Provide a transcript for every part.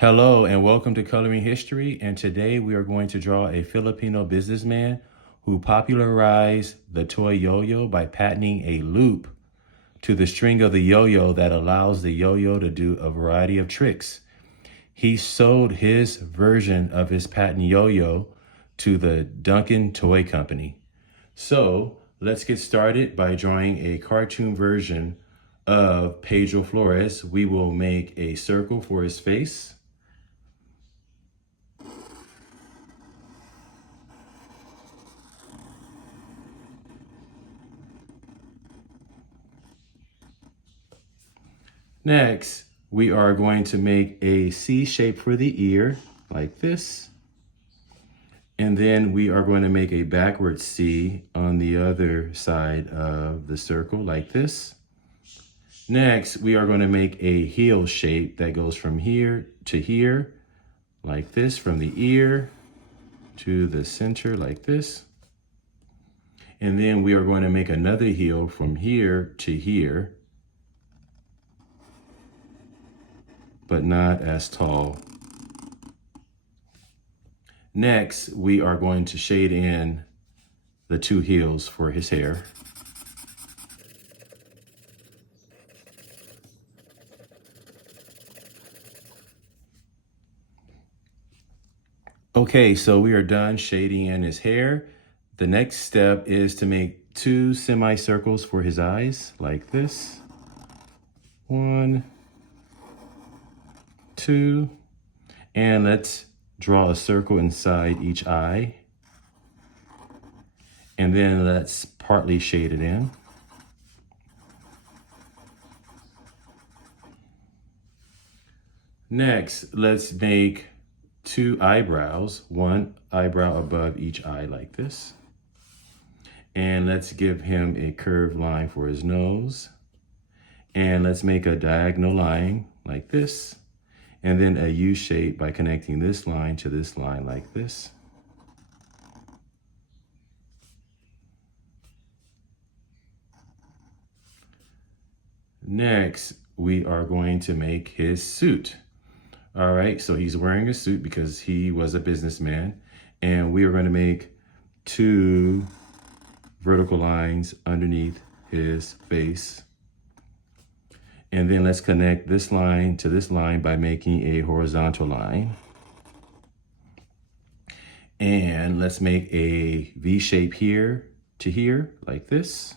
Hello and welcome to Coloring History, and today we are going to draw a Filipino businessman who popularized the toy yo-yo by patenting a loop to the string of the yo-yo that allows the yo-yo to do a variety of tricks. He sold his version of his patent yo-yo to the Duncan Toy Company. So let's get started by drawing a cartoon version of Pedro Flores. We will make a circle for his face. Next, we are going to make a C shape for the ear, like this. And then we are going to make a backward C on the other side of the circle, like this. Next, we are going to make a heel shape that goes from here to here, like this, from the ear to the center, like this. And then we are going to make another heel from here to here, but not as tall. Next, we are going to shade in the two heels for his hair. Okay, so we are done shading in his hair. The next step is to make two semicircles for his eyes, like this. 1, 2, and let's draw a circle inside each eye. And then let's partly shade it in. Next, let's make two eyebrows, one eyebrow above each eye like this. And let's give him a curved line for his nose. And let's make a diagonal line like this. And then a U shape by connecting this line to this line like this. Next, we are going to make his suit. All right, so he's wearing a suit because he was a businessman. And we are going to make two vertical lines underneath his face. And then let's connect this line to this line by making a horizontal line. And let's make a V shape here to here, like this.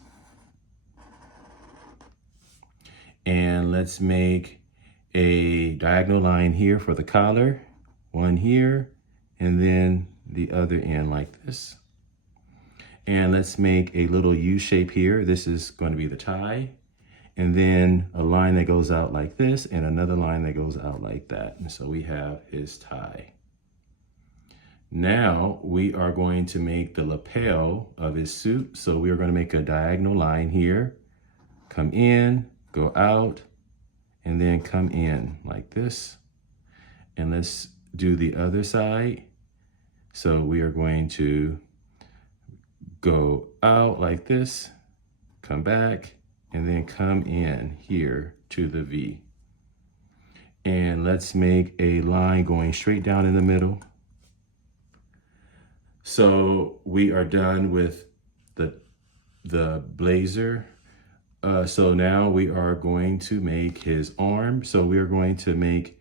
And let's make a diagonal line here for the collar, one here, and then the other end like this. And let's make a little U shape here. This is going to be the tie. And then a line that goes out like this and another line that goes out like that. And so we have his tie. Now we are going to make the lapel of his suit. So we are going to make a diagonal line here, come in, go out, and then come in like this. And let's do the other side. So we are going to go out like this, come back, and then come in here to the V. And let's make a line going straight down in the middle. So we are done with the blazer. So now we are going to make his arm. So we are going to make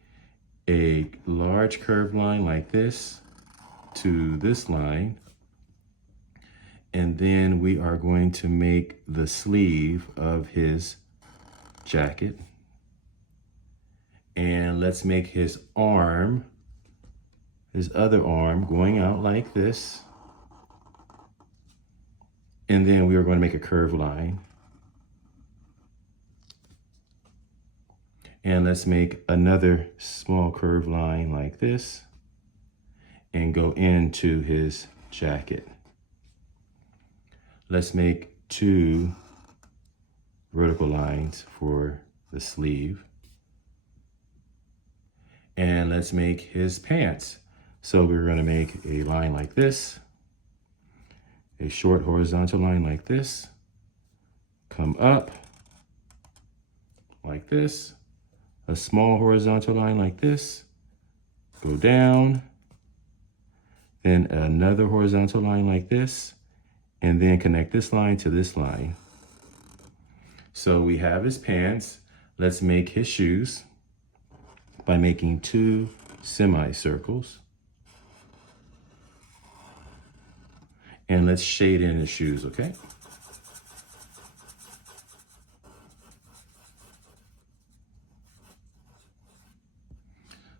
a large curved line like this to this line. And then we are going to make the sleeve of his jacket. And let's make his arm, his other arm, going out like this. And then we are going to make a curved line. And let's make another small curved line like this and go into his jacket. Let's make two vertical lines for the sleeve. And let's make his pants. So we're going to make a line like this, a short horizontal line like this, come up like this, a small horizontal line like this, go down, then another horizontal line like this, and then connect this line to this line. So we have his pants. Let's make his shoes by making 2 semicircles. And let's shade in his shoes, okay?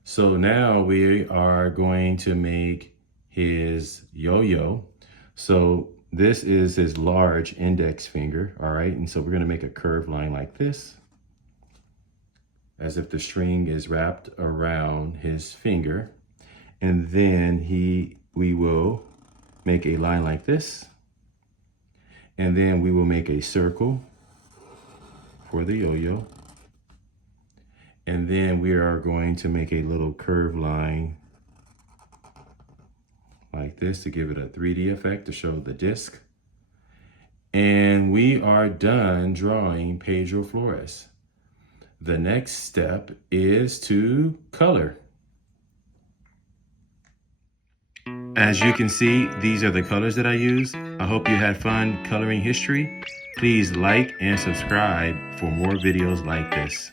So now we are going to make his yo-yo. So this is his large index finger, all right? And so we're gonna make a curved line like this, as if the string is wrapped around his finger. And then we will make a line like this. And then we will make a circle for the yo-yo. And then we are going to make a little curved line like this to give it a 3D effect to show the disc. And we are done drawing Pedro Flores. The next step is to color. As you can see, these are the colors that I use. I hope you had fun coloring history. Please like and subscribe for more videos like this.